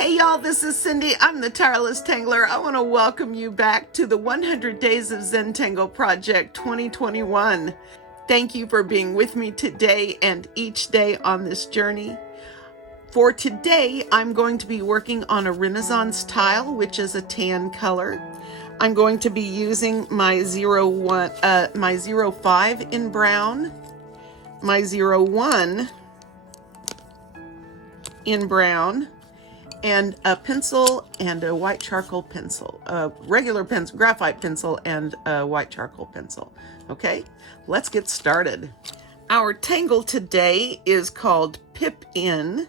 Hey y'all, this is Cindy. I'm the Tireless Tangler. I want to welcome you back to the 100 Days of Zentangle Project 2021. Thank you for being with me today and each day on this journey. For today, I'm going to be working on a Renaissance tile, which is a tan color. I'm going to be using my 05 in brown, my 01 in brown, and a pencil and a white charcoal pencil, a regular pencil, graphite pencil, and a white charcoal pencil. Okay, let's get started. Our tangle today is called Pip-in,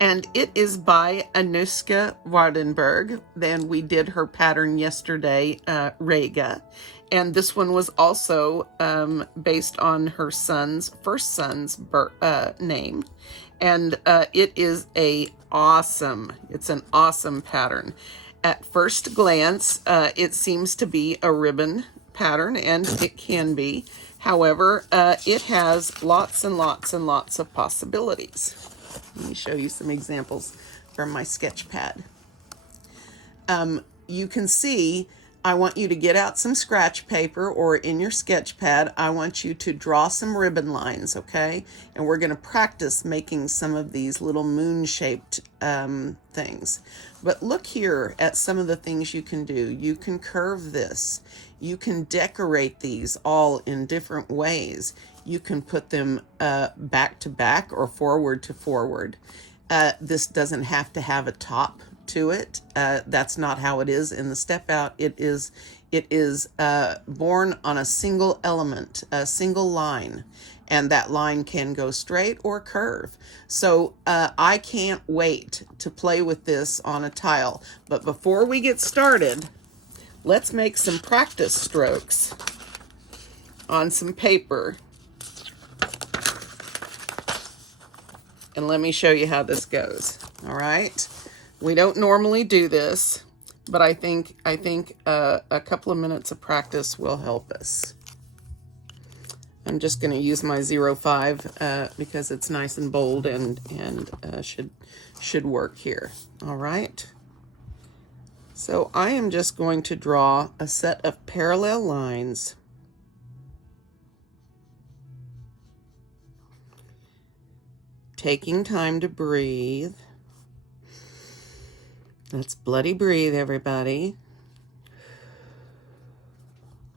and it is by Anoeska Waardenburg. Then we did her pattern yesterday, Rega, and this one was also based on her first son's name. And it is it's an awesome pattern. At first glance, it seems to be a ribbon pattern, and it can be. However, it has lots and lots and lots of possibilities. Let me show you some examples from my sketch pad. You can see I want you to get out some scratch paper, or in your sketch pad, I want you to draw some ribbon lines, okay? And we're going to practice making some of these little moon-shaped things. But look here at some of the things you can do. You can curve this. You can decorate these all in different ways. You can put them back to back or forward to forward. This doesn't have to have a top to it. That's not how it is in the step out. It is born on a single element, a single line, and that line can go straight or curve. So I can't wait to play with this on a tile. But before we get started, let's make some practice strokes on some paper. And let me show you how this goes. All right. We don't normally do this, but I think a couple of minutes of practice will help us. I'm just going to use my 05 because it's nice and bold and should work here. All right. So I am just going to draw a set of parallel lines. Taking time to breathe. Let's bloody breathe, everybody.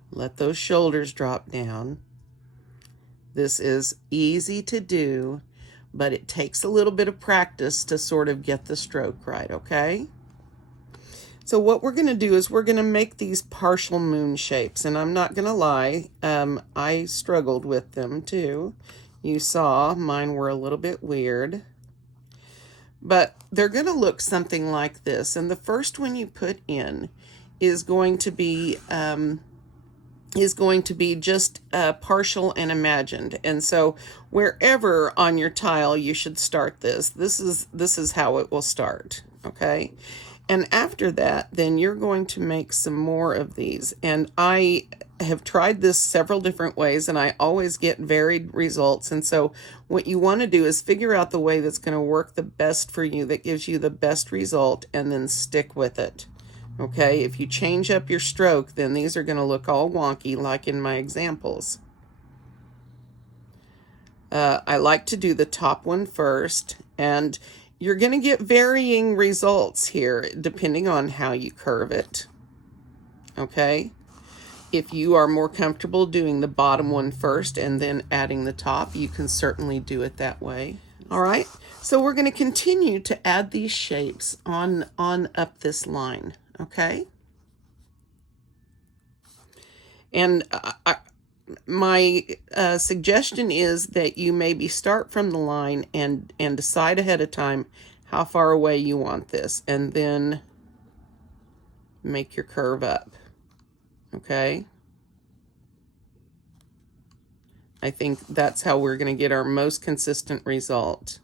Let those shoulders drop down. This is easy to do, but it takes a little bit of practice to sort of get the stroke right, okay? So what we're going to do is we're going to make these partial moon shapes, and I'm not going to lie, I struggled with them too. You saw mine were a little bit weird. But they're going to look something like this. And the first one you put in is going to be just partial and imagined. And so wherever on your tile you should start this is how it will start. Okay. And after that, then you're going to make some more of these. And I have tried this several different ways, and I always get varied results. And so what you want to do is figure out the way that's going to work the best for you, that gives you the best result, and then stick with it. Okay, if you change up your stroke, then these are going to look all wonky, like in my examples. I like to do the top one first, and you're going to get varying results here depending on how you curve it. Okay? If you are more comfortable doing the bottom one first and then adding the top, you can certainly do it that way. All right? So we're going to continue to add these shapes on up this line. Okay? And my suggestion is that you maybe start from the line and decide ahead of time how far away you want this, and then make your curve up. Okay? I think that's how we're going to get our most consistent result.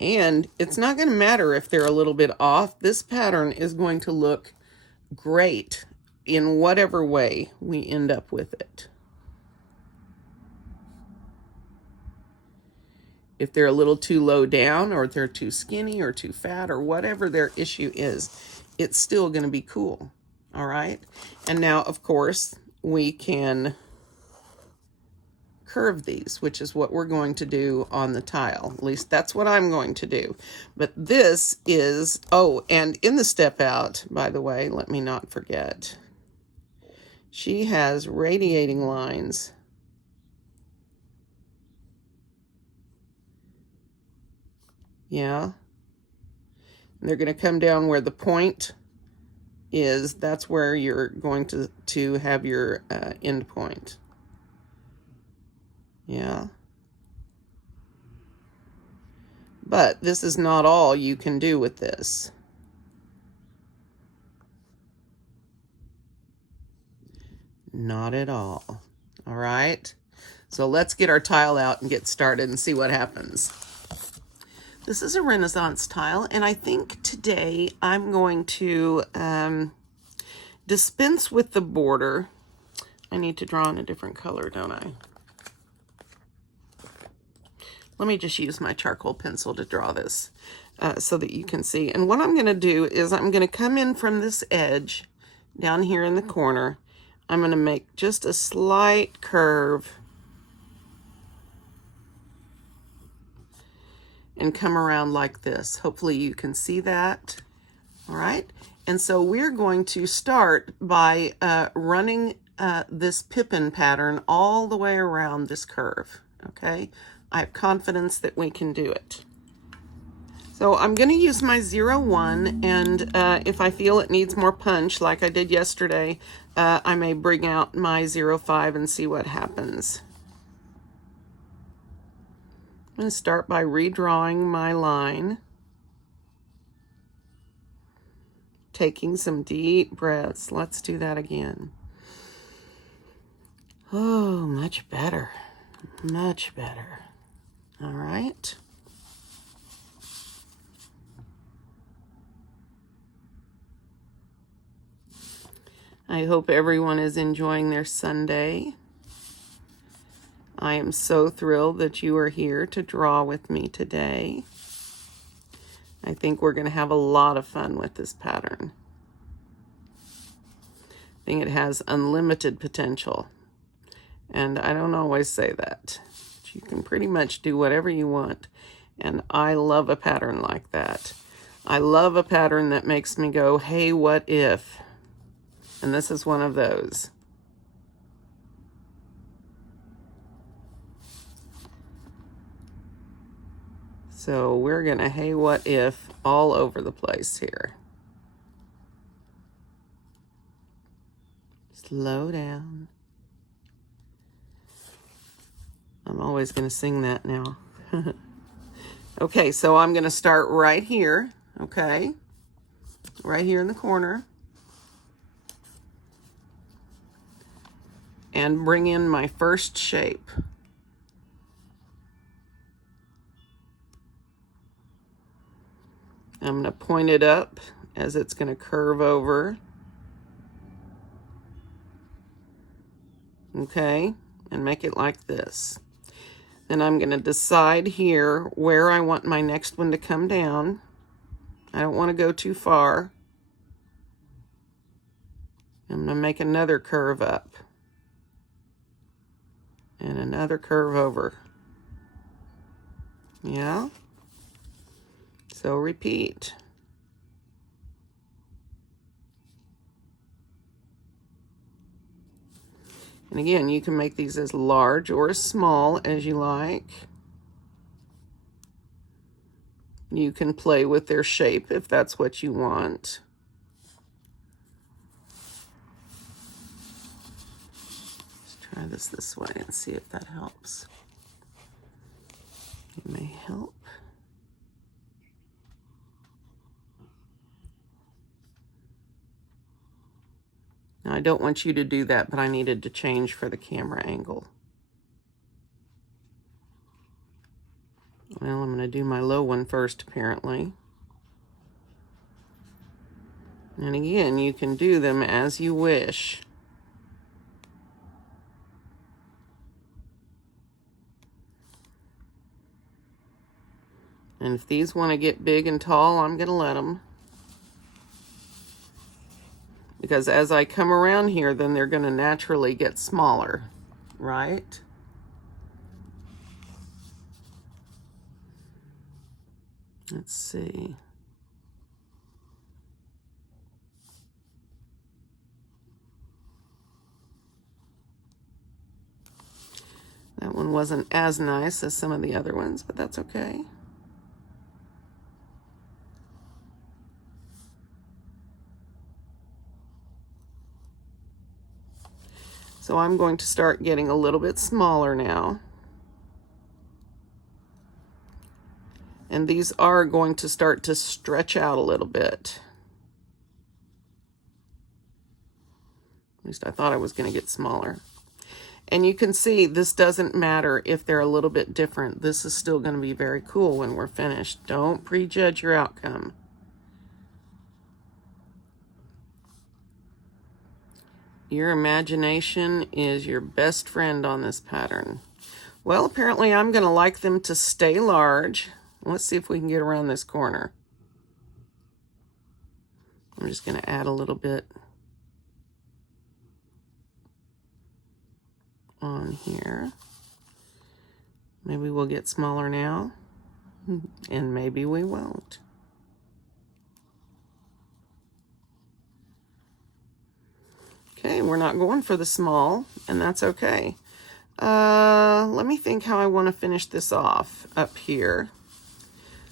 And it's not going to matter if they're a little bit off. This pattern is going to look great in whatever way we end up with it. If they're a little too low down, or if they're too skinny or too fat, or whatever their issue is, it's still going to be cool. All right. And now, of course, we can curve these, which is what we're going to do on the tile. At least that's what I'm going to do. But this is, oh, and in the step out, by the way, let me not forget, she has radiating lines. Yeah. And they're going to come down where the point is. That's where you're going to have your end point. Yeah. But this is not all you can do with this. Not at all. All right. So let's get our tile out and get started and see what happens. This is a Renaissance tile, and I think today I'm going to dispense with the border. I need to draw in a different color, don't I? Let me just use my charcoal pencil to draw this so that you can see. And what I'm going to do is I'm going to come in from this edge down here in the corner. I'm going to make just a slight curve and come around like this. Hopefully you can see that. All right. And so we're going to start by running this Pip-in pattern all the way around this curve. Okay. I have confidence that we can do it. So I'm going to use my 01, and if I feel it needs more punch, like I did yesterday, I may bring out my 05 and see what happens. I'm going to start by redrawing my line, taking some deep breaths. Let's do that again. Oh, much better. Much better. All right. I hope everyone is enjoying their Sunday. I am so thrilled that you are here to draw with me today. I think we're going to have a lot of fun with this pattern. I think it has unlimited potential. And I don't always say that. But you can pretty much do whatever you want. And I love a pattern like that. I love a pattern that makes me go, hey, what if? And this is one of those. So we're going to hey, what if all over the place here. Slow down. I'm always going to sing that now. Okay, so I'm going to start right here, okay? Right here in the corner. And bring in my first shape. I'm going to point it up as it's going to curve over. Okay, and make it like this. Then I'm going to decide here where I want my next one to come down. I don't want to go too far. I'm going to make another curve up. And another curve over. Yeah? So repeat. And again, you can make these as large or as small as you like. You can play with their shape if that's what you want. Let's try this way and see if that helps. It may help. Now, I don't want you to do that, but I needed to change for the camera angle. Well, I'm going to do my low one first, apparently. And again, you can do them as you wish. And if these want to get big and tall, I'm going to let them. Because as I come around here, then they're going to naturally get smaller, right? Let's see. That one wasn't as nice as some of the other ones, but that's okay. So I'm going to start getting a little bit smaller now. And these are going to start to stretch out a little bit. At least I thought I was going to get smaller. And you can see this doesn't matter if they're a little bit different. This is still going to be very cool when we're finished. Don't prejudge your outcome. Your imagination is your best friend on this pattern. Well, apparently I'm going to like them to stay large. Let's see if we can get around this corner. I'm just going to add a little bit on here. Maybe we'll get smaller now, and maybe we won't. Okay, we're not going for the small, and that's okay. Let me think how I want to finish this off up here.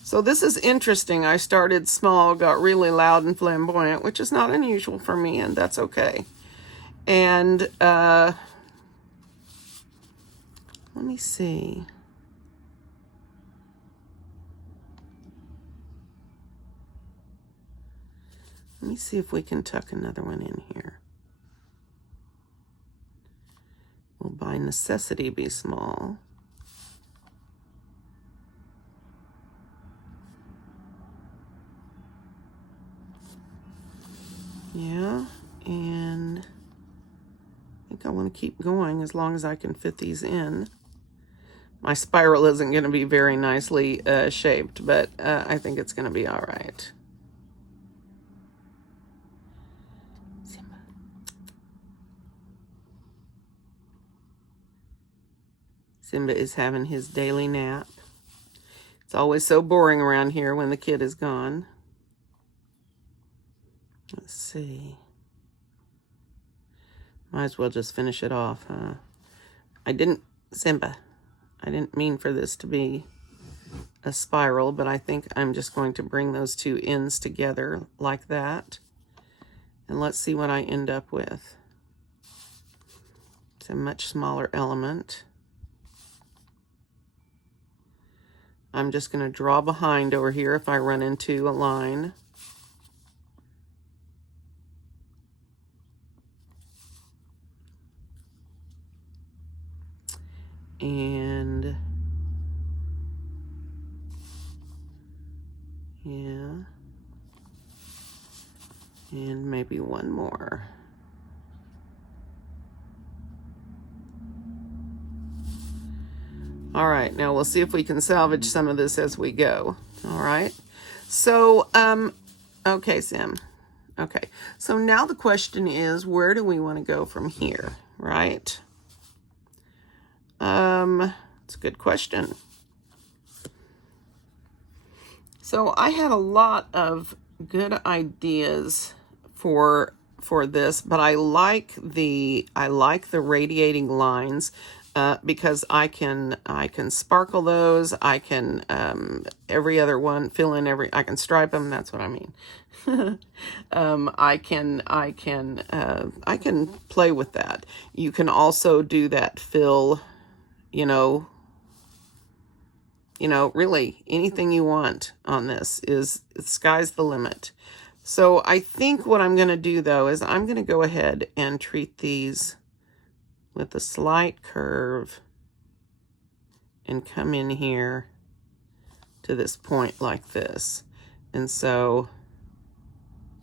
So this is interesting. I started small, got really loud and flamboyant, which is not unusual for me, and that's okay. And let me see. Let me see if we can tuck another one in here. Will by necessity be small. Yeah, and I think I want to keep going as long as I can fit these in. My spiral isn't going to be very nicely shaped, but I think it's going to be all right. Simba is having his daily nap. It's always so boring around here when the kid is gone. Let's see. Might as well just finish it off, huh? Simba, I didn't mean for this to be a spiral, but I think I'm just going to bring those two ends together like that. And let's see what I end up with. It's a much smaller element. I'm just going to draw behind over here if I run into a line. And yeah, and maybe one more. All right, now we'll see if we can salvage some of this as we go. All right, so okay, Sim. Okay, so now the question is, where do we want to go from here, right? It's a good question. So I had a lot of good ideas for this, but I like the radiating lines because I can sparkle those. I can every other one fill in I can stripe them. That's what I mean. I can play with that. You can also do that fill, really anything you want on this is the sky's the limit. So I think what I'm going to do though is I'm going to go ahead and treat these with a slight curve and come in here to this point like this. And so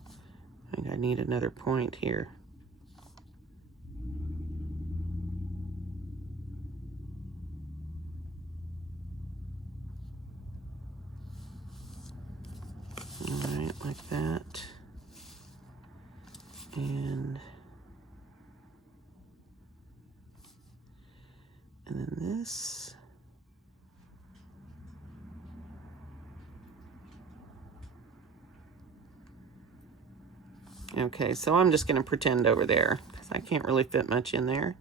I think I need another point here. And then this. Okay, so I'm just going to pretend over there because I can't really fit much in there.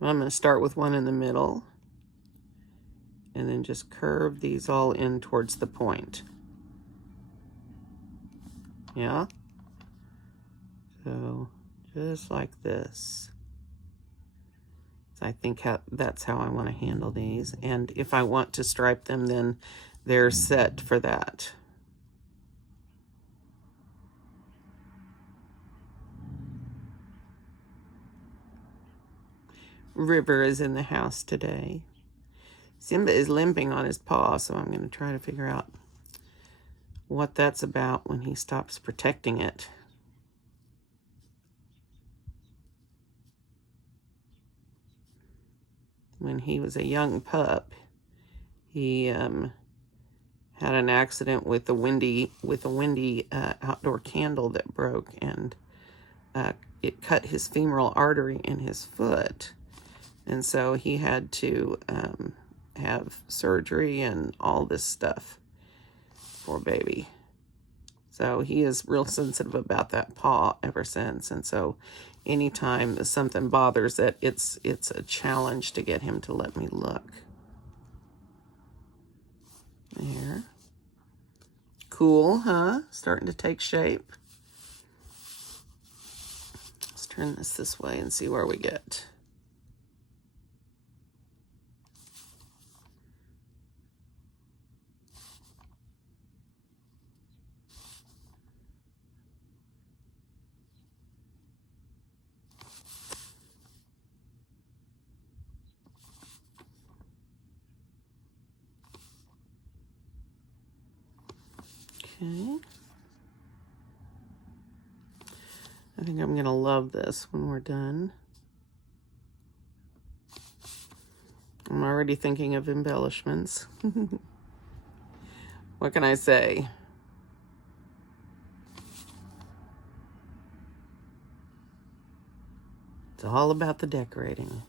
I'm going to start with one in the middle and then just curve these all in towards the point. Yeah? So just like this. So I think that's how I want to handle these. And if I want to stripe them, then they're set for that. River is in the house today. Simba is limping on his paw, so I'm going to try to figure out what that's about when he stops protecting it. When he was a young pup, he had an accident with a windy outdoor candle that broke, and it cut his femoral artery in his foot, and so he had to have surgery and all this stuff. Poor baby. So he is real sensitive about that paw ever since, and so anytime something bothers it, it's a challenge to get him to let me look. There. Cool, huh? Starting to take shape. Let's turn this way and see where we get. Okay. I think I'm going to love this when we're done. I'm already thinking of embellishments. What can I say? It's all about the decorating.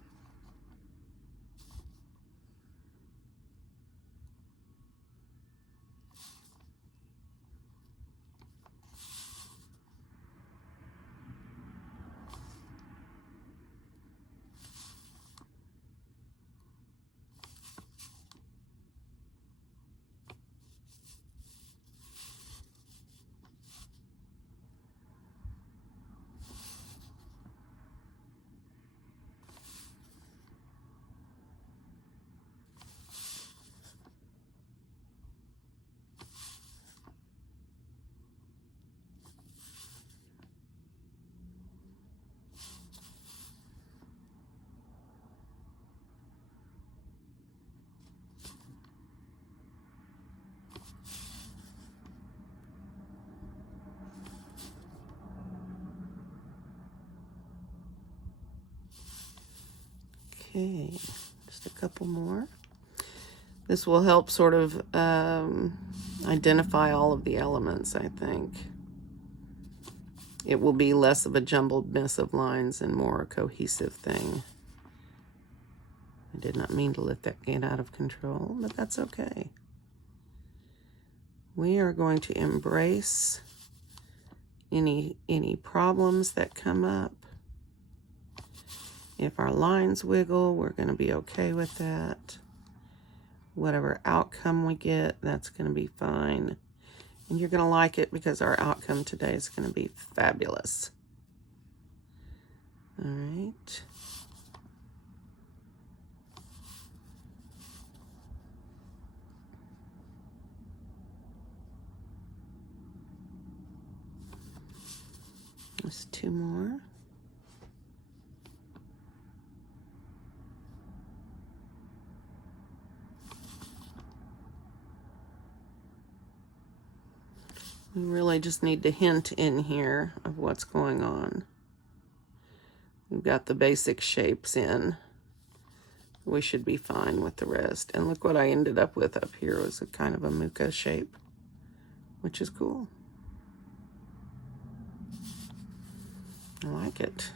Okay, just a couple more. This will help sort of identify all of the elements, I think. It will be less of a jumbled mess of lines and more a cohesive thing. I did not mean to let that get out of control, but that's okay. We are going to embrace any problems that come up. If our lines wiggle, we're going to be okay with that. Whatever outcome we get, that's going to be fine. And you're going to like it because our outcome today is going to be fabulous. All right. Just two more. We really just need to hint in here of what's going on. We've got the basic shapes in. We should be fine with the rest. And look what I ended up with up here was a kind of a muka shape, which is cool. I like it.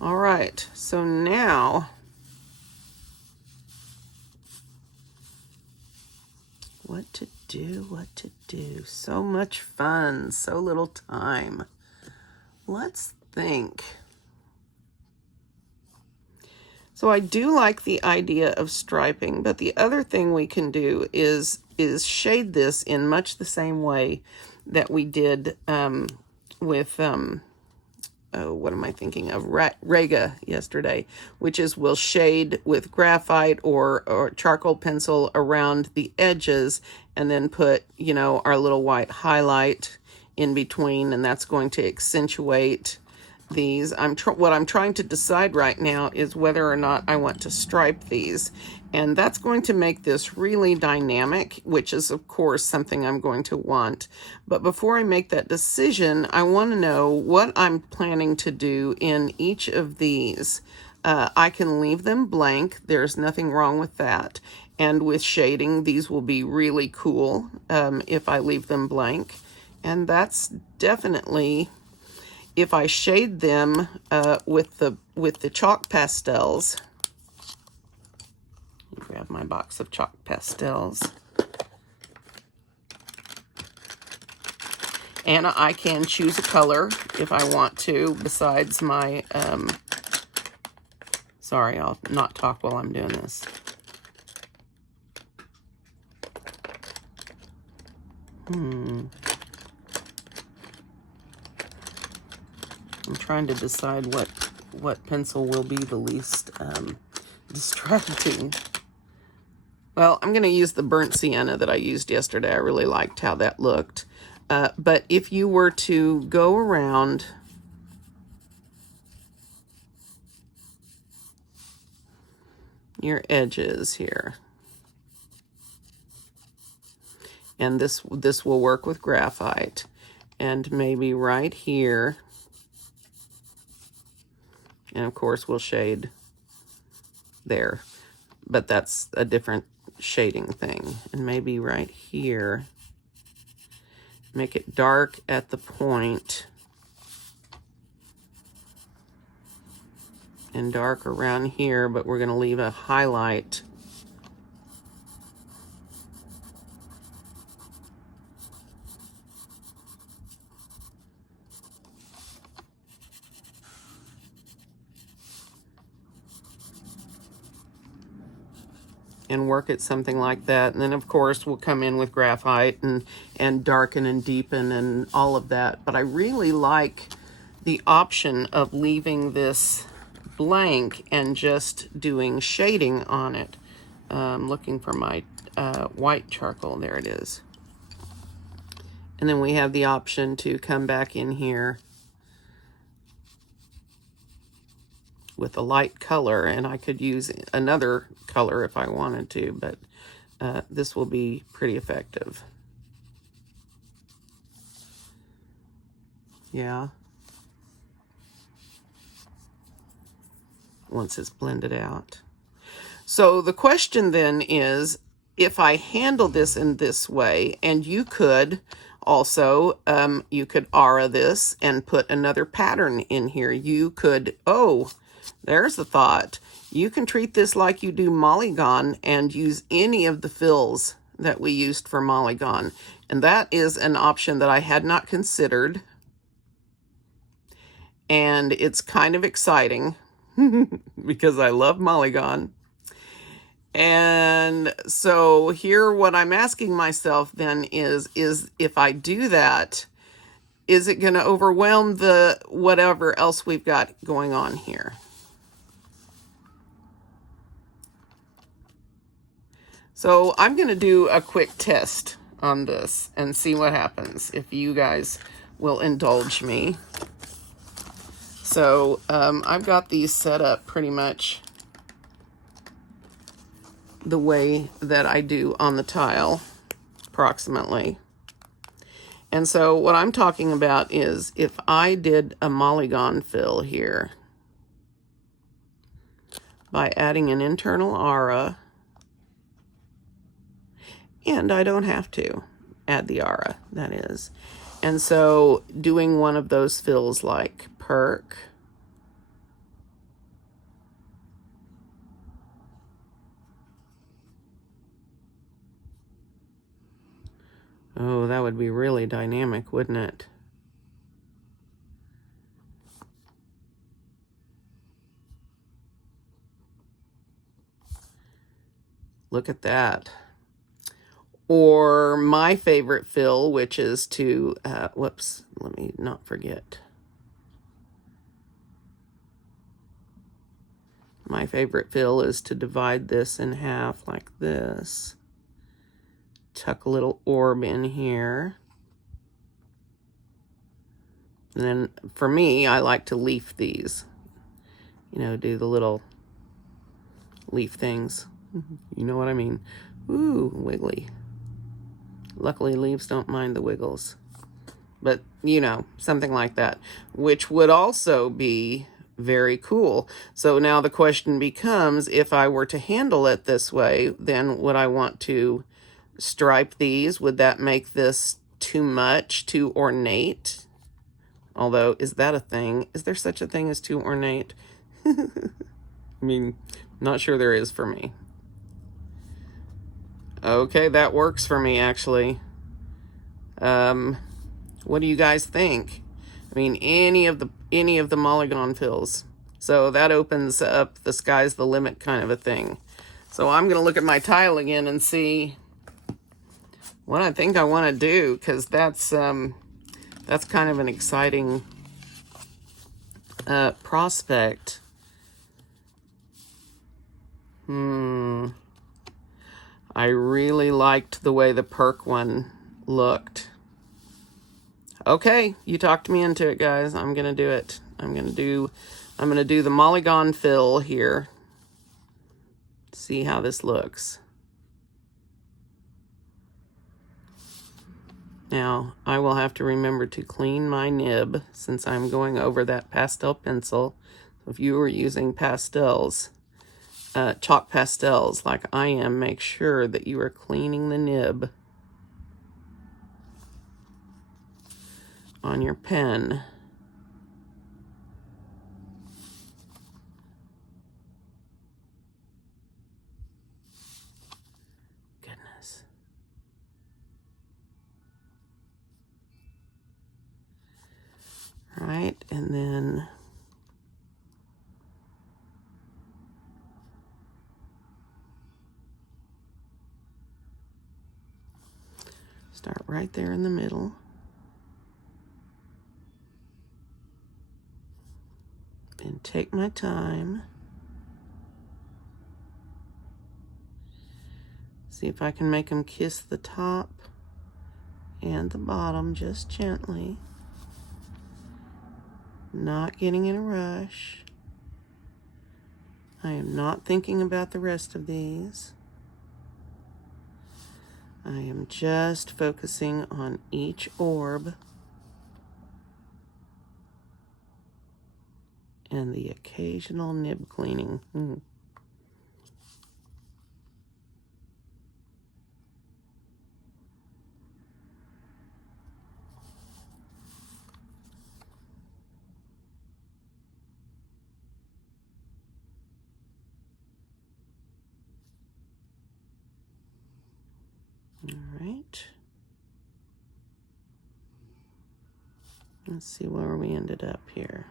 All right, so now what to do. So much fun, so little time. Let's think. So I do like the idea of striping, but the other thing we can do is shade this in much the same way that we did with what am I thinking of? Rega yesterday, which is we'll shade with graphite or charcoal pencil around the edges and then put, you know, our little white highlight in between, and that's going to accentuate these. What I'm trying to decide right now is whether or not I want to stripe these, and that's going to make this really dynamic, which is of course something I'm going to want. But before I make that decision, I want to know what I'm planning to do in each of these. I can leave them blank. There's nothing wrong with that. And with shading, these will be really cool if I leave them blank. And that's definitely, if I shade them with the chalk pastels. Grab my box of chalk pastels. And I can choose a color if I want to, besides my, sorry, I'll not talk while I'm doing this. I'm trying to decide what pencil will be the least distracting. Well, I'm going to use the burnt sienna that I used yesterday. I really liked how that looked. But if you were to go around your edges here, and this will work with graphite, and maybe right here, and of course we'll shade there, but that's a different shading thing. And maybe right here, make it dark at the point and dark around here, but we're going to leave a highlight and work it something like that. And then of course we'll come in with graphite and darken and deepen and all of that. But I really like the option of leaving this blank and just doing shading on it. I'm looking for my white charcoal. There it is. And then we have the option to come back in here with a light color, and I could use another color if I wanted to, but this will be pretty effective. Yeah. Once it's blended out. So the question then is, if I handle this in this way, and you could also, you could aura this and put another pattern in here. You could, oh, there's the thought. You can treat this like you do Mollygon and use any of the fills that we used for Mollygon. And that is an option that I had not considered. And it's kind of exciting because I love Mollygon. And so here what I'm asking myself then is if I do that, is it going to overwhelm the whatever else we've got going on here? So I'm going to do a quick test on this and see what happens, if you guys will indulge me. So I've got these set up pretty much the way that I do on the tile, approximately. And so what I'm talking about is if I did a Mollygon fill here by adding an internal aura, and I don't have to add the aura, that is. And so doing one of those fills like perk, Oh, that would be really dynamic, wouldn't it? Look at that. Or my favorite fill, which is to, whoops, let me not forget. My favorite fill is to divide this in half like this. Tuck a little orb in here. And then for me, I like to leaf these. You know, do the little leaf things. You know what I mean. Ooh, wiggly. Luckily, leaves don't mind the wiggles. But, you know, something like that. Which would also be very cool. So now the question becomes, if I were to handle it this way, then would I want to stripe these? Would that make this too much, too ornate? Although, is that a thing? Is there such a thing as too ornate? I mean, not sure there is for me. Okay, that works for me, actually. What do you guys think? I mean, any of the Mulligan fills. So that opens up the sky's the limit kind of a thing. So I'm going to look at my tile again and see what I think I want to do, because that's kind of an exciting prospect. I really liked the way the perk one looked. Okay, you talked me into it, guys. I'm gonna do it. I'm gonna do the Mulligan fill here. See how this looks. Now, I will have to remember to clean my nib since I'm going over that pastel pencil. So if you were using pastels, chalk pastels like I am, make sure that you are cleaning the nib on your pen. Goodness. All right, and then start right there in the middle. And take my time. See if I can make them kiss the top and the bottom just gently. Not getting in a rush. I am not thinking about the rest of these. I am just focusing on each orb and the occasional nib cleaning. All right. Let's see where we ended up here.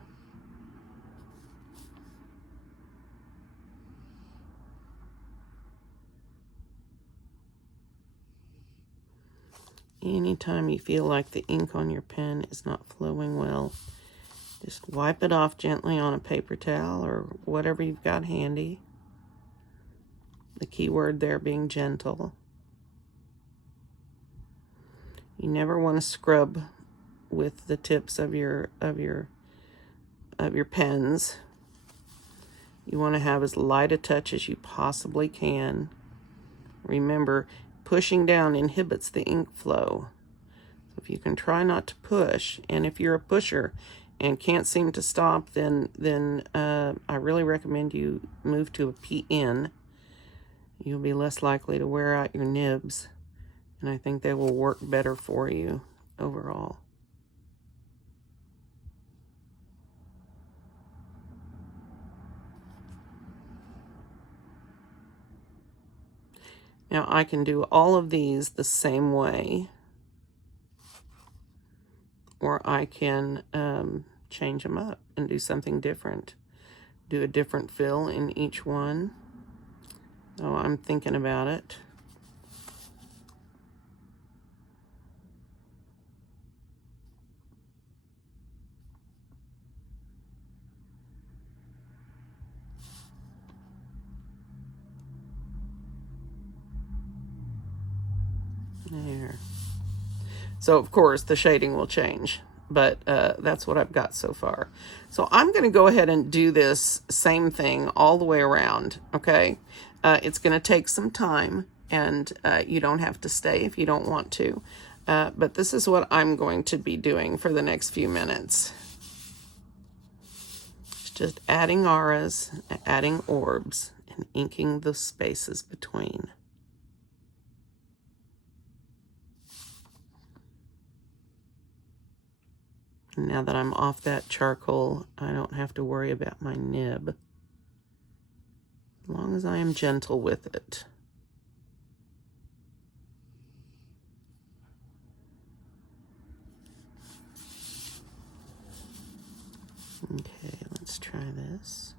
Anytime you feel like the ink on your pen is not flowing well, just wipe it off gently on a paper towel or whatever you've got handy. The key word there being gentle. You never want to scrub with the tips of your pens. You want to have as light a touch as you possibly can. Remember, pushing down inhibits the ink flow. So if you can try not to push, and if you're a pusher and can't seem to stop, then I really recommend you move to a Pip-in. You'll be less likely to wear out your nibs, and I think they will work better for you overall. Now I can do all of these the same way. or I can change them up and do something different. Do a different fill in each one. So I'm thinking about it. There. So of course the shading will change, but that's what I've got so far. So I'm going to go ahead and do this same thing all the way around, okay? It's going to take some time, and you don't have to stay if you don't want to. But this is what I'm going to be doing for the next few minutes. Just adding auras, adding orbs, and inking the spaces between. Now that I'm off that charcoal, I don't have to worry about my nib, as long as I am gentle with it. Okay, let's try this.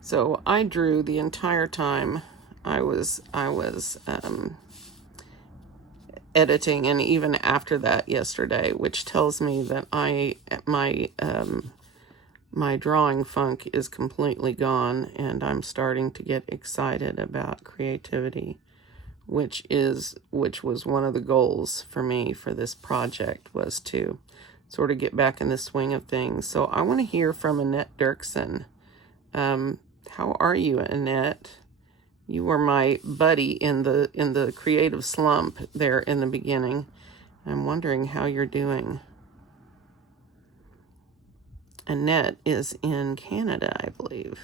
So I drew the entire time I was editing, and even after that yesterday, which tells me that my drawing funk is completely gone, and I'm starting to get excited about creativity, which was one of the goals for me for this project, was to sort of get back in the swing of things. So I want to hear from Annette Dirksen. How are you, Annette? You were my buddy in the creative slump there in the beginning. I'm wondering how you're doing. Annette is in Canada, I believe.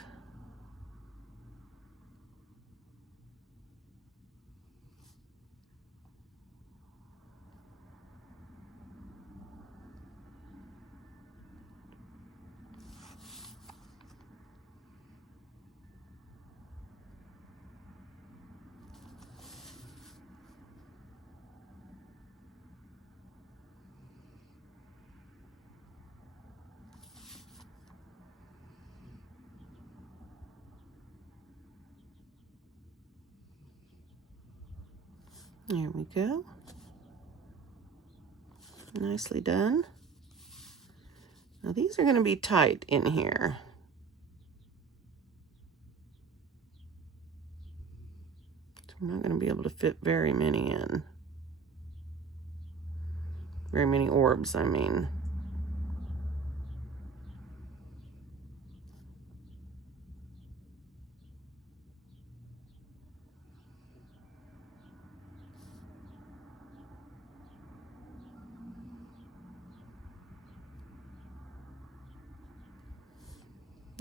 There we go. Nicely done. Now these are going to be tight in here. So I'm not going to be able to fit very many in. Very many orbs, I mean.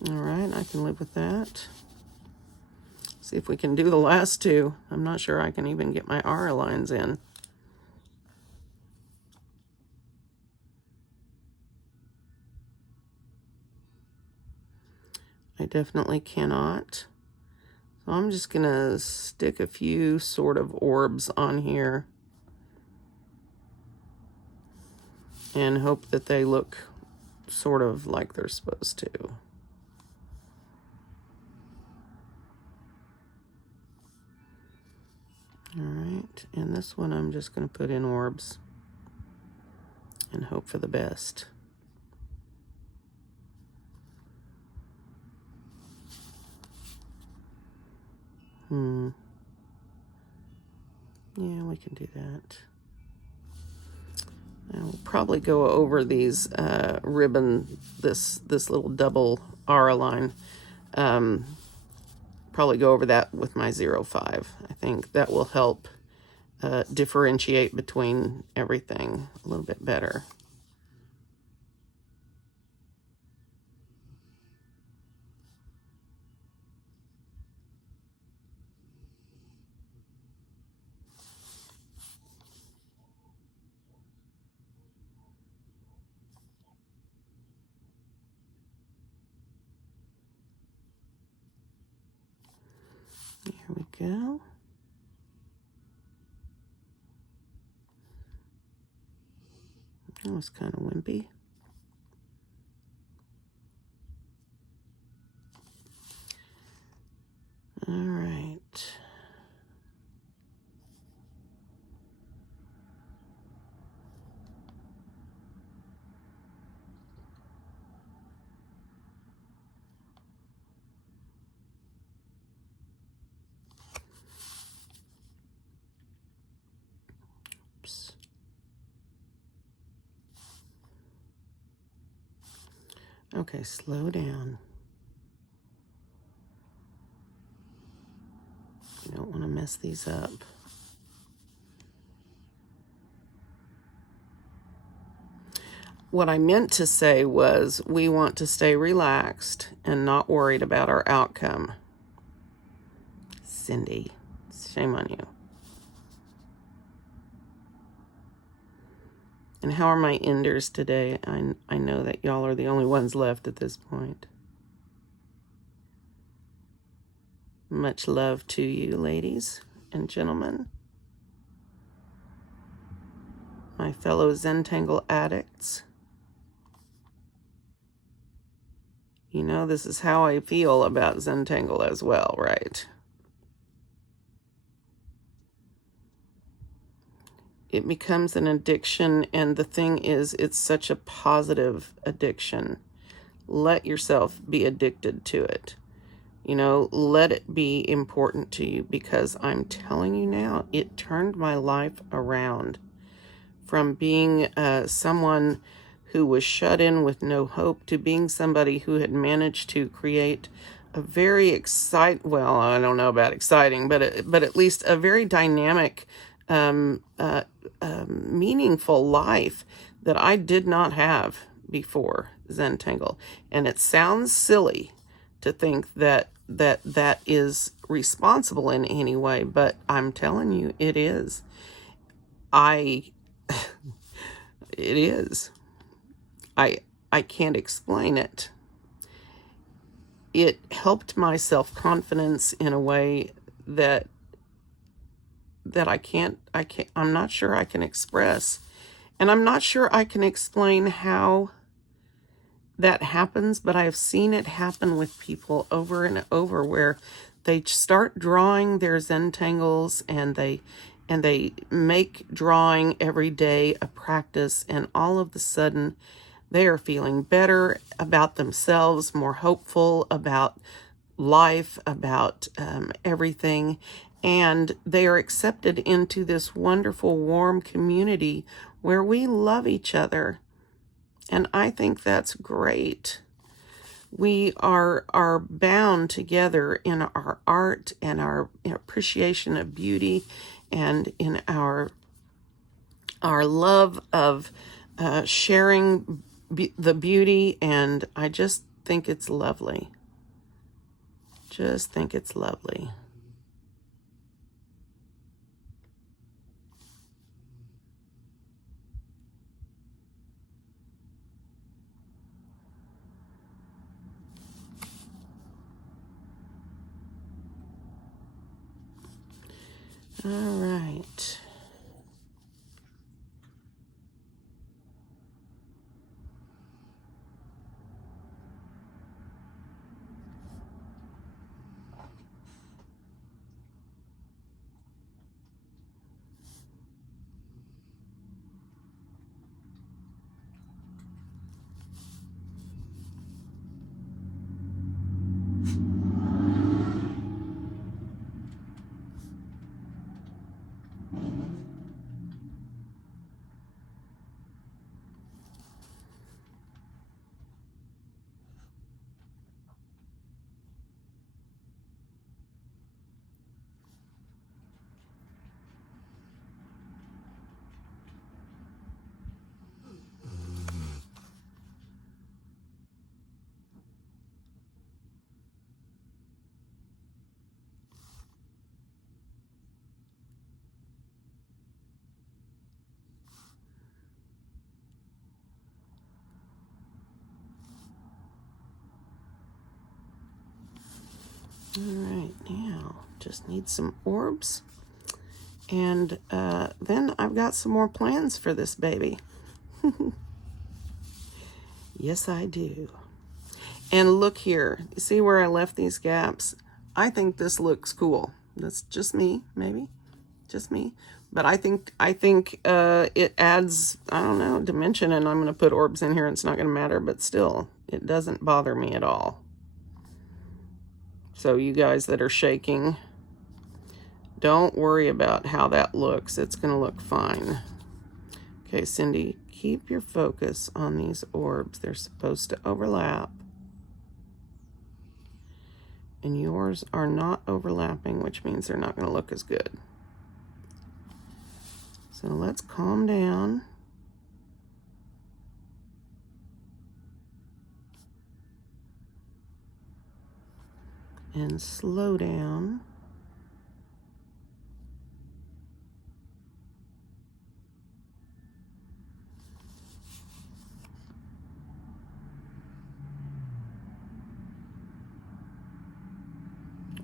All right, I can live with that. See if we can do the last two. I'm not sure I can even get my aura lines in. I definitely cannot. So I'm just gonna stick a few sort of orbs on here and hope that they look sort of like they're supposed to. All right, and this one I'm just going to put in orbs and hope for the best. Yeah, we can do that. I'll probably go over these this little double R line. Probably go over that with my 0.5. I think that will help differentiate between everything a little bit better. Here we go. That was kind of wimpy. All right. Oops. Okay, slow down. You don't want to mess these up. What I meant to say was we want to stay relaxed and not worried about our outcome. Cindy, shame on you. And how are my enders today? I know that y'all are the only ones left at this point. Much love to you, ladies and gentlemen. My fellow Zentangle addicts. You know, this is how I feel about Zentangle as well, right? It becomes an addiction, and the thing is, it's such a positive addiction. Let yourself be addicted to it. You know, let it be important to you, because I'm telling you now, it turned my life around from being someone who was shut in with no hope to being somebody who had managed to create a very well, I don't know about exciting, but at least a very dynamic, meaningful life that I did not have before Zentangle. And it sounds silly to think that is responsible in any way, but I'm telling you, it is. It is. I can't explain it. It helped my self-confidence in a way that I'm not sure I can express. And I'm not sure I can explain how that happens, but I've seen it happen with people over and over, where they start drawing their Zentangles and they make drawing every day a practice, and all of a sudden they are feeling better about themselves, more hopeful about life, about everything, and they are accepted into this wonderful, warm community where we love each other. And I think that's great. We are bound together in our art and our appreciation of beauty, and in our love of sharing the beauty. And I just think it's lovely. Just think it's lovely. All right. All right, now just need some orbs. And then I've got some more plans for this baby. Yes, I do. And look here. You see where I left these gaps? I think this looks cool. That's just me, maybe. Just me. But I think it adds, I don't know, dimension, and I'm going to put orbs in here. And it's not going to matter, but still, it doesn't bother me at all. So you guys that are shaking, don't worry about how that looks. It's going to look fine. Okay, Cindy, keep your focus on these orbs. They're supposed to overlap. And yours are not overlapping, which means they're not going to look as good. So let's calm down. And slow down.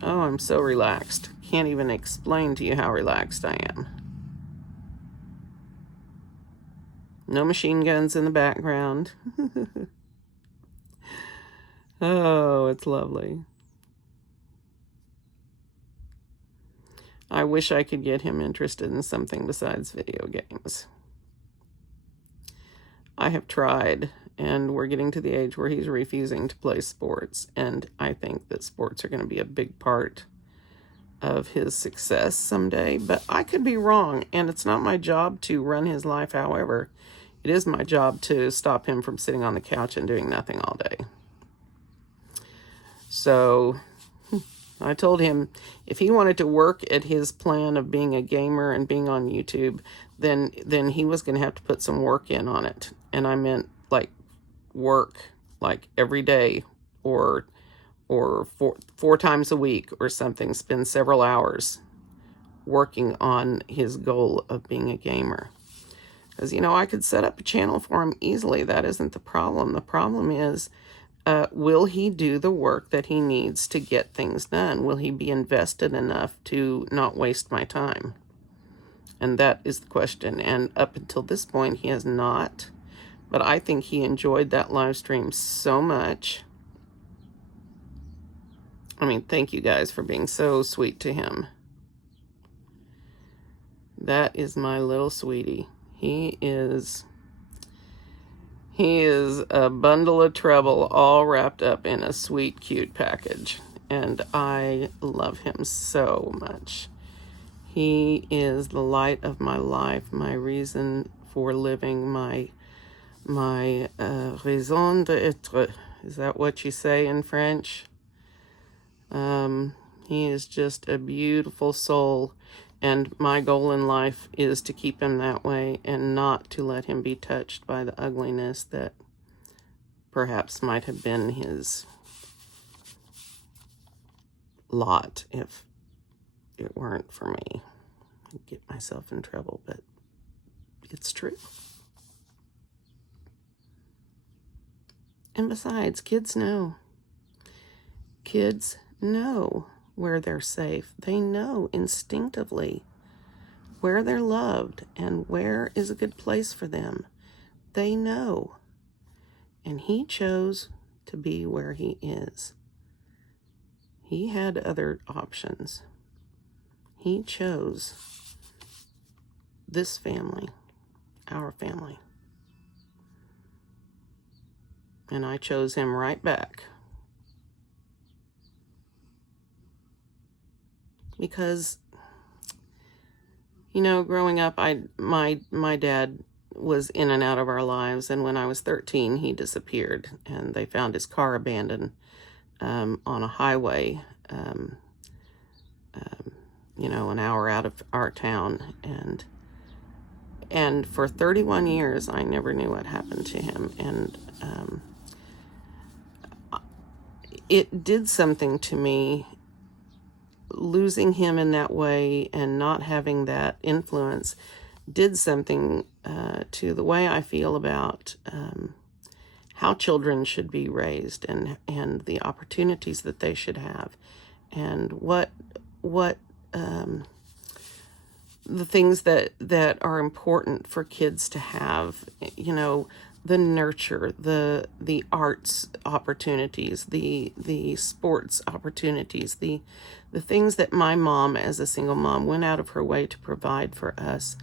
Oh, I'm so relaxed. Can't even explain to you how relaxed I am. No machine guns in the background. Oh, it's lovely. I wish I could get him interested in something besides video games. I have tried, and we're getting to the age where he's refusing to play sports, and I think that sports are going to be a big part of his success someday, but I could be wrong, and it's not my job to run his life. However, it is my job to stop him from sitting on the couch and doing nothing all day. So I told him if he wanted to work at his plan of being a gamer and being on YouTube, then he was going to have to put some work in on it. And I meant like work, like every day or four times a week or something, spend several hours working on his goal of being a gamer. Because, you know, I could set up a channel for him easily. That isn't the problem. The problem is, will he do the work that he needs to get things done? Will he be invested enough to not waste my time? And that is the question. And up until this point, he has not. But I think he enjoyed that live stream so much. I mean, thank you guys for being so sweet to him. That is my little sweetie. He is a bundle of trouble all wrapped up in a sweet, cute package. And I love him so much. He is the light of my life, my reason for living, my raison d'être. Is that what you say in French? He is just a beautiful soul. And my goal in life is to keep him that way and not to let him be touched by the ugliness that perhaps might have been his lot if it weren't for me. I'd get myself in trouble, but it's true. And besides, kids know. Kids know where they're safe. They know instinctively where they're loved and where is a good place for them. They know. And he chose to be where he is. He had other options. He chose this family, our family. And I chose him right back. Because, you know, growing up, my dad was in and out of our lives, and when I was 13, he disappeared, and they found his car abandoned on a highway, you know, an hour out of our town, and for 31 years, I never knew what happened to him, and it did something to me. Losing him in that way and not having that influence did something to the way I feel about how children should be raised and the opportunities that they should have and what the things that are important for kids to have, the nurture, the arts opportunities, the sports opportunities, the things that my mom, as a single mom, went out of her way to provide for us.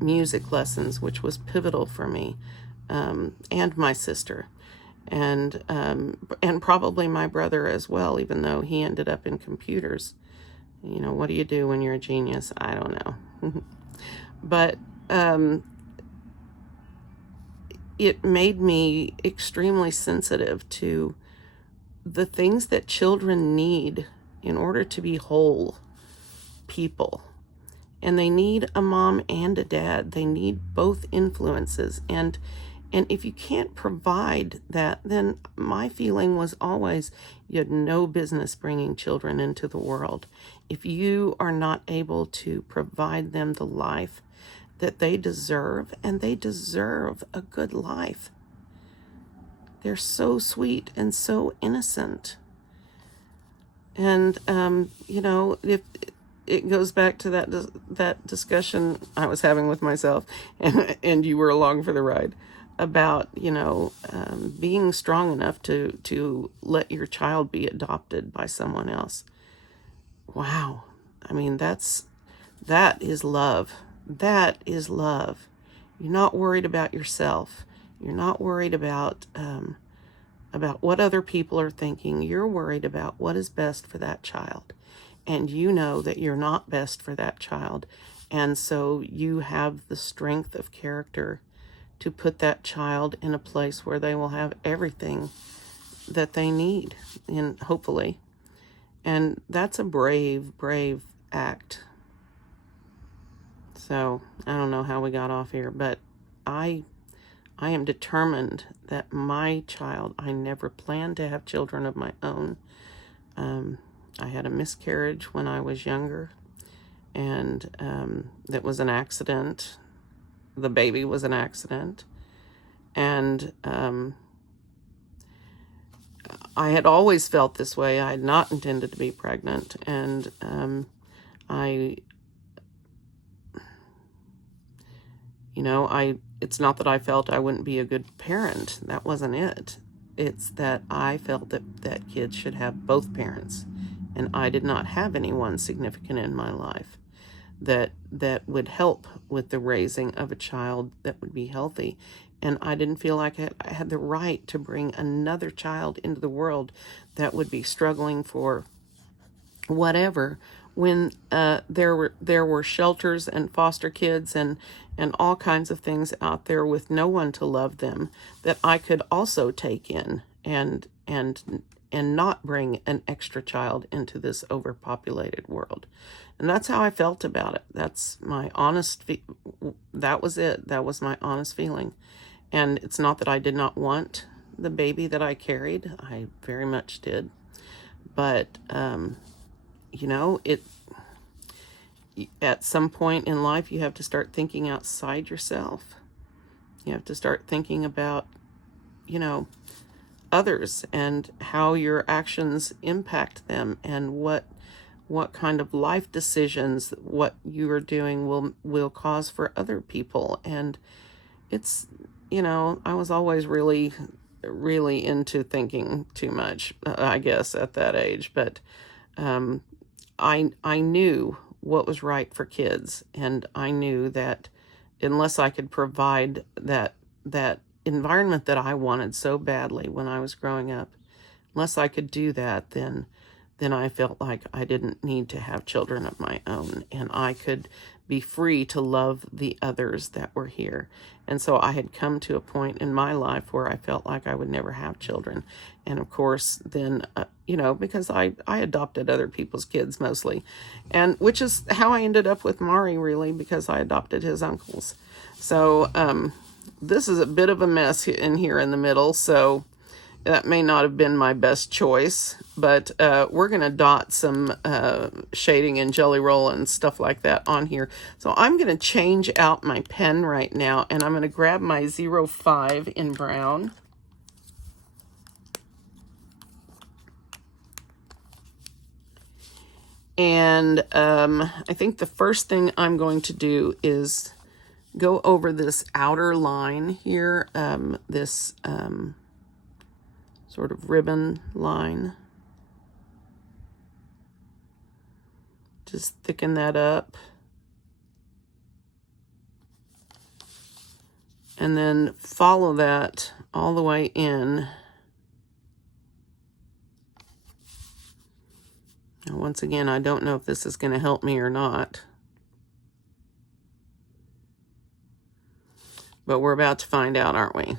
Music lessons, which was pivotal for me, and my sister, and probably my brother as well, even though he ended up in computers. What do you do when you're a genius? I don't know. But it made me extremely sensitive to the things that children need in order to be whole people. And they need a mom and a dad. They need both influences. And if you can't provide that, then my feeling was always you had no business bringing children into the world. If you are not able to provide them the life that they deserve, and they deserve a good life. They're so sweet and so innocent. And, if it goes back to that discussion I was having with myself, and you were along for the ride, about, being strong enough to let your child be adopted by someone else. Wow. I mean, that is love. That is love. You're not worried about yourself. You're not worried about what other people are thinking. You're worried about what is best for that child. And you know that you're not best for that child. And so you have the strength of character to put that child in a place where they will have everything that they need, and hopefully. And that's a brave, brave act. So I don't know how we got off here, but I am determined that my child, I never planned to have children of my own. I had a miscarriage when I was younger, and that was an accident. The baby was an accident. And I had always felt this way. I had not intended to be pregnant. And it's not that I felt I wouldn't be a good parent. That wasn't it. It's that I felt that kids should have both parents. And I did not have anyone significant in my life that would help with the raising of a child that would be healthy. And I didn't feel like I had the right to bring another child into the world that would be struggling for whatever, when there were shelters and foster kids and all kinds of things out there with no one to love them, that I could also take in and not bring an extra child into this overpopulated world. And that's how I felt about it. That's my honest that was it. That was my honest feeling. And it's not that I did not want the baby that I carried. I very much did. But at some point in life, you have to start thinking outside yourself. You have to start thinking about, others and how your actions impact them, and what kind of life decisions what you are doing will cause for other people. And it's, I was always really, really into thinking too much, I guess, at that age. But I knew what was right for kids, and I knew that unless I could provide that environment that I wanted so badly when I was growing up, unless I could do that, then I felt like I didn't need to have children of my own, and I could be free to love the others that were here. And so I had come to a point in my life where I felt like I would never have children. And of course, then, because I adopted other people's kids mostly, and which is how I ended up with Mari, really, because I adopted his uncles. So this is a bit of a mess in here in the middle, so that may not have been my best choice, but we're going to dot some shading and jelly roll and stuff like that on here. So I'm going to change out my pen right now, and I'm going to grab my 05 in brown. And I think the first thing I'm going to do is go over this outer line here, this sort of ribbon line. Just thicken that up. And then follow that all the way in. Now, once again, I don't know if this is going to help me or not. But we're about to find out, aren't we?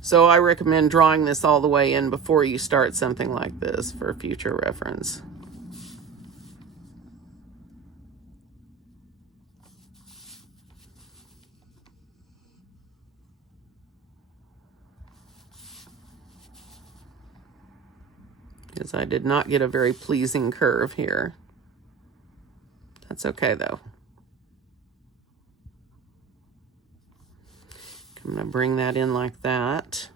So I recommend drawing this all the way in before you start something like this for future reference. Because I did not get a very pleasing curve here. That's okay though. I'm going to bring that in like that.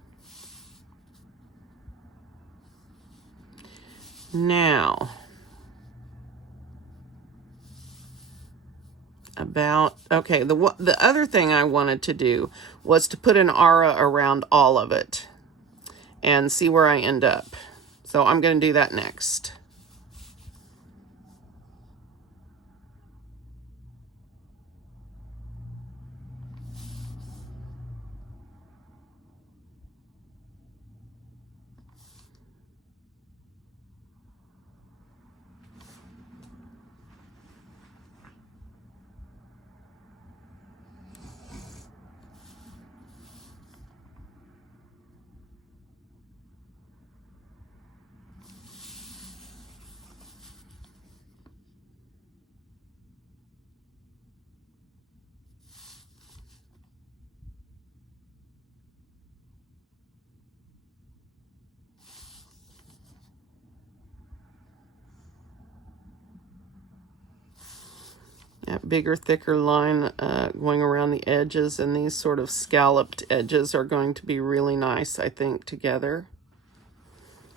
Now, okay, the other thing I wanted to do was to put an aura around all of it and see where I end up. So I'm going to do that next. That bigger, thicker line going around the edges, and these sort of scalloped edges are going to be really nice, I think, together.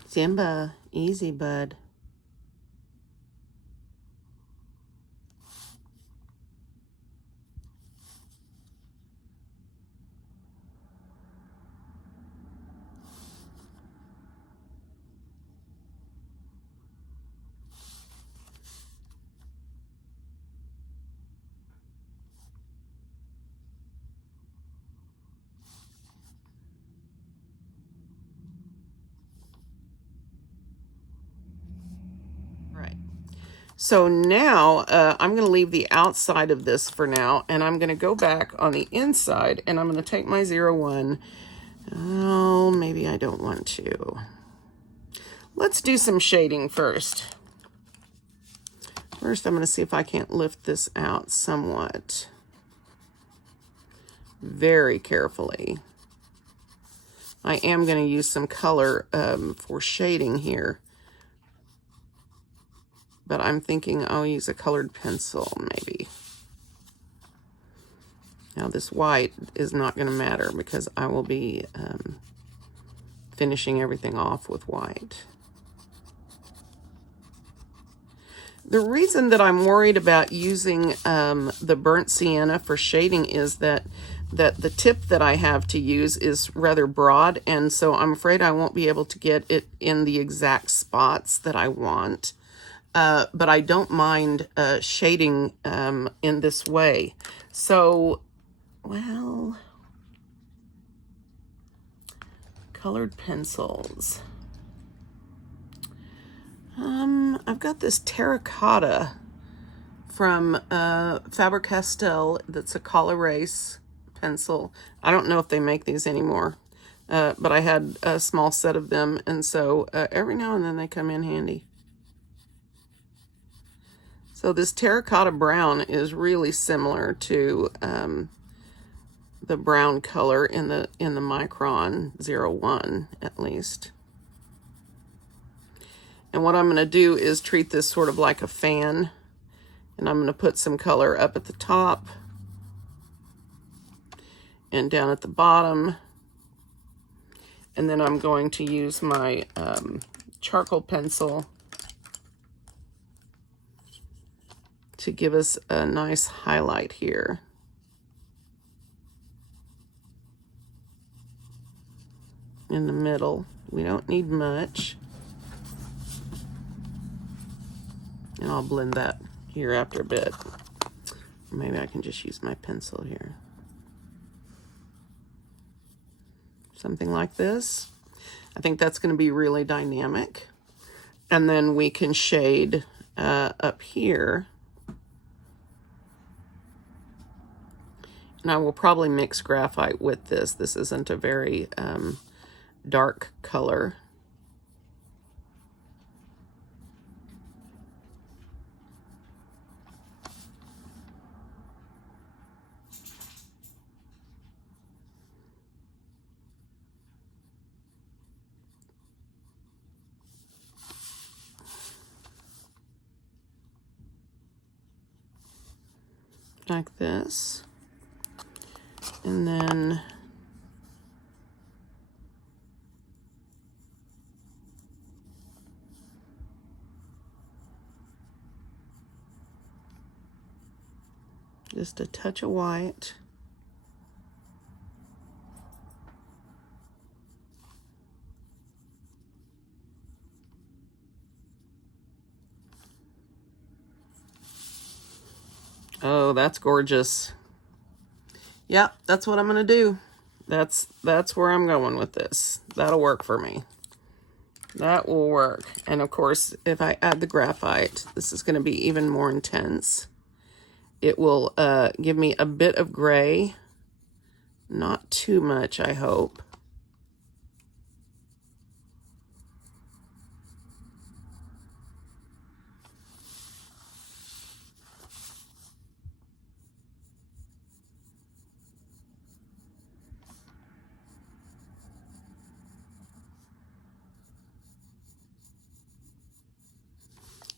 Simba, easy, bud. Right. So now I'm going to leave the outside of this for now, and I'm going to go back on the inside, and I'm going to take my 01. Oh, maybe I don't want to. Let's do some shading first. First, I'm going to see if I can't lift this out somewhat. Very carefully. I am going to use some color for shading here. But I'm thinking I'll use a colored pencil, maybe. Now this white is not going to matter because I will be finishing everything off with white. The reason that I'm worried about using the burnt sienna for shading is that the tip that I have to use is rather broad, and so I'm afraid I won't be able to get it in the exact spots that I want. But I don't mind shading in this way. So, well, colored pencils. I've got this terracotta from Faber-Castell that's a Colorase pencil. I don't know if they make these anymore, but I had a small set of them, and so every now and then they come in handy. So this terracotta brown is really similar to the brown color in the Micron 01, at least. And what I'm going to do is treat this sort of like a fan, and I'm going to put some color up at the top and down at the bottom. And then I'm going to use my charcoal pencil to give us a nice highlight here. In the middle. We don't need much. And I'll blend that here after a bit. Maybe I can just use my pencil here. Something like this. I think that's going to be really dynamic. And then we can shade up here. And I will probably mix graphite with this. This isn't a very dark color. Like this. And then just a touch of white. Oh, that's gorgeous. Yeah, that's what I'm going to do. That's where I'm going with this. That'll work for me. That will work. And of course, if I add the graphite, this is going to be even more intense. It will give me a bit of gray. Not too much, I hope.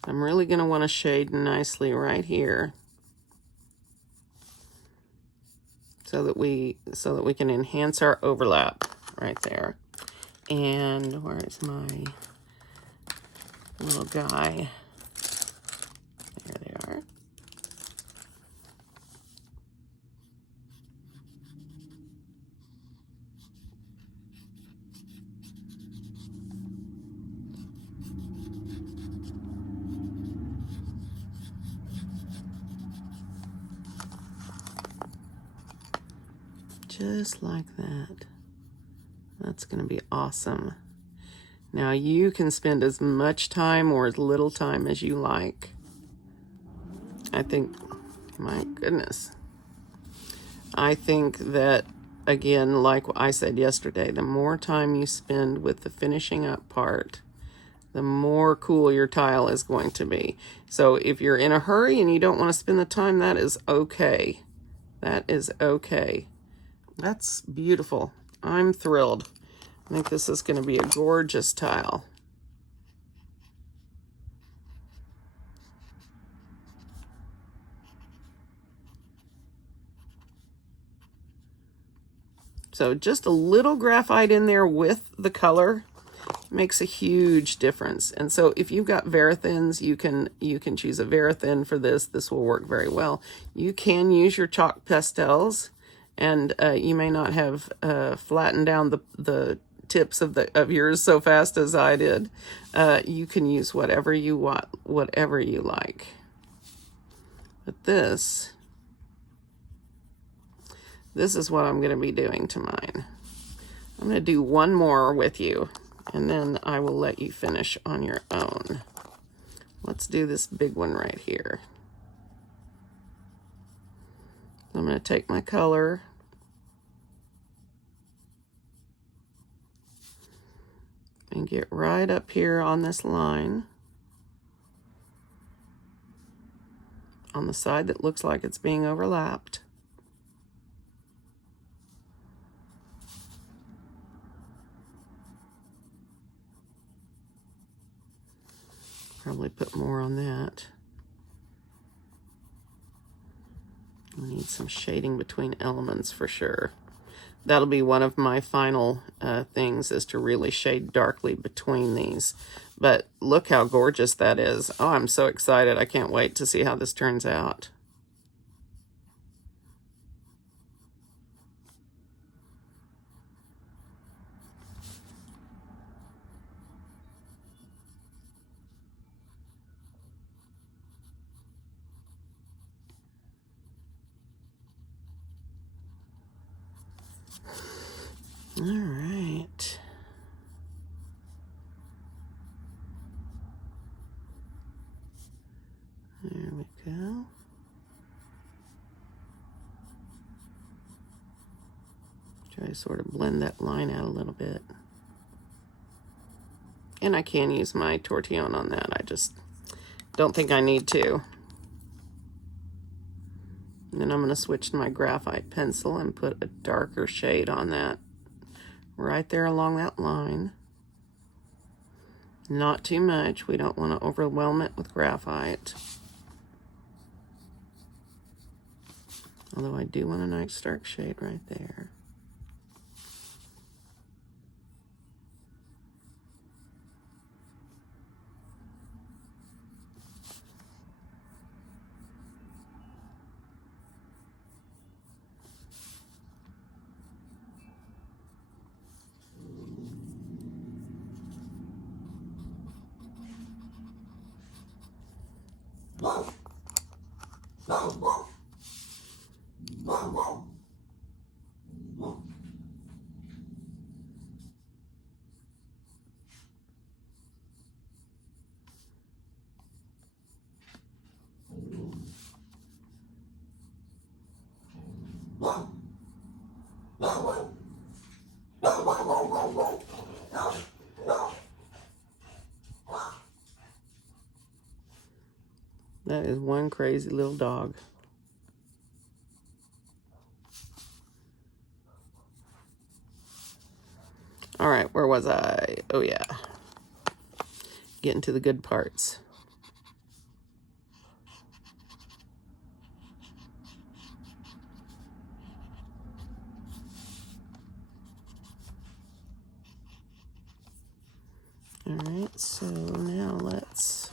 I'm really going to want to shade nicely right here so that we can enhance our overlap right there. And where is my little guy? There they are. Just like that. That's going to be awesome. Now you can spend as much time or as little time as you like. I think, my goodness. I think that, again, like I said yesterday, the more time you spend with the finishing up part, the more cool your tile is going to be. So if you're in a hurry and you don't want to spend the time, that is okay. That is okay. That's beautiful. I'm thrilled. I think this is going to be a gorgeous tile. So just a little graphite in there with the color makes a huge difference. And so if you've got Varathins, you can choose a Varathin for this. This will work very well. You can use your chalk pastels, and you may not have flattened down the tips of yours so fast as I did. You can use whatever you want, whatever you like. But this is what I'm going to be doing to mine. I'm going to do one more with you, and then I will let you finish on your own. Let's do this big one right here. I'm going to take my color and get right up here on this line, on the side that looks like it's being overlapped. Probably put more on that. We need some shading between elements for sure. that'll be one of my final things, is to really shade darkly between these. But look how gorgeous that is. Oh, I'm so excited. I can't wait to see how this turns out. All right. There we go. Try to sort of blend that line out a little bit. And I can use my tortillon on that. I just don't think I need to. And then I'm going to switch to my graphite pencil and put a darker shade on that. Right there along that line. Not too much. We don't want to overwhelm it with graphite. Although I do want a nice dark shade right there. That is one crazy little dog. All right, where was I? Oh yeah. Getting to the good parts. All right, so now let's...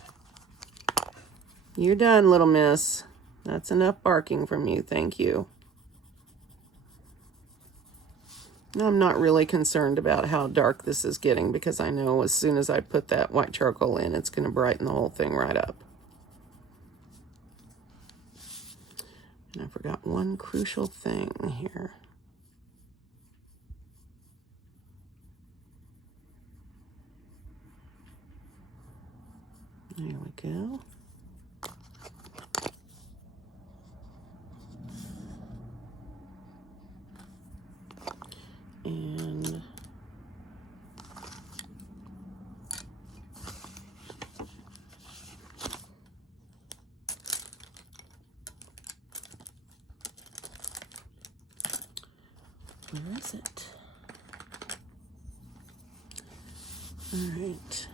You're done, little miss. That's enough barking from you, thank you. I'm not really concerned about how dark this is getting, because I know as soon as I put that white charcoal in, it's going to brighten the whole thing right up. And I forgot one crucial thing here. There we go. And where is it? All right.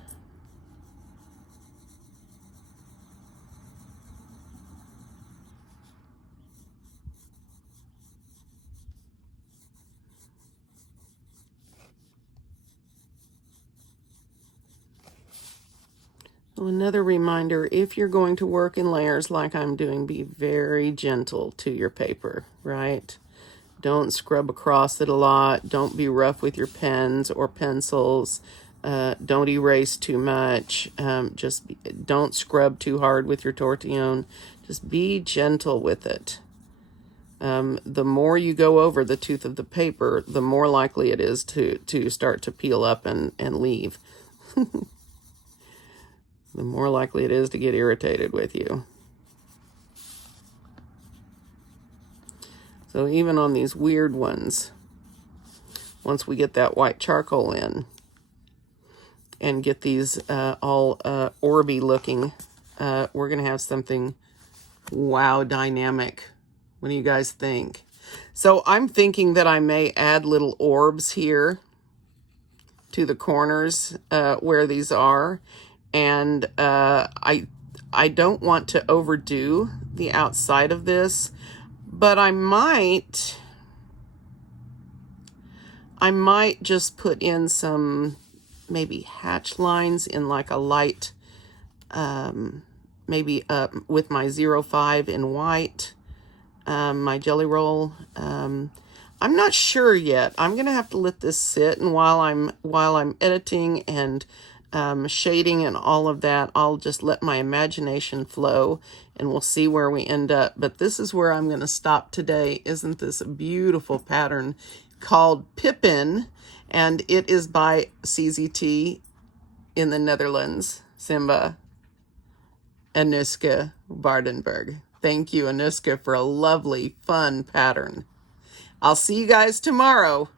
So another reminder, if you're going to work in layers like I'm doing, be very gentle to your paper, right? Don't scrub across it a lot. Don't be rough with your pens or pencils. Don't erase too much. Don't scrub too hard with your tortillon. Just be gentle with it. The more you go over the tooth of the paper, the more likely it is to start to peel up and leave. The more likely it is to get irritated with you. So even on these weird ones, once we get that white charcoal in and get these all orby looking, we're going to have something wow dynamic. What do you guys think? So I'm thinking that I may add little orbs here to the corners where these are. And I don't want to overdo the outside of this, but I might I might just put in some maybe hatch lines in like a light, maybe with my 05 in white, my jelly roll. I'm not sure yet. I'm gonna have to let this sit, and while I'm editing and shading and all of that, I'll just let my imagination flow, and we'll see where we end up. But this is where I'm gonna stop today. Isn't this a beautiful pattern called Pip-in? And it is by CZT in the Netherlands, Simba Anoeska Waardenburg. Thank you, Anoeska, for a lovely, fun pattern. I'll see you guys tomorrow.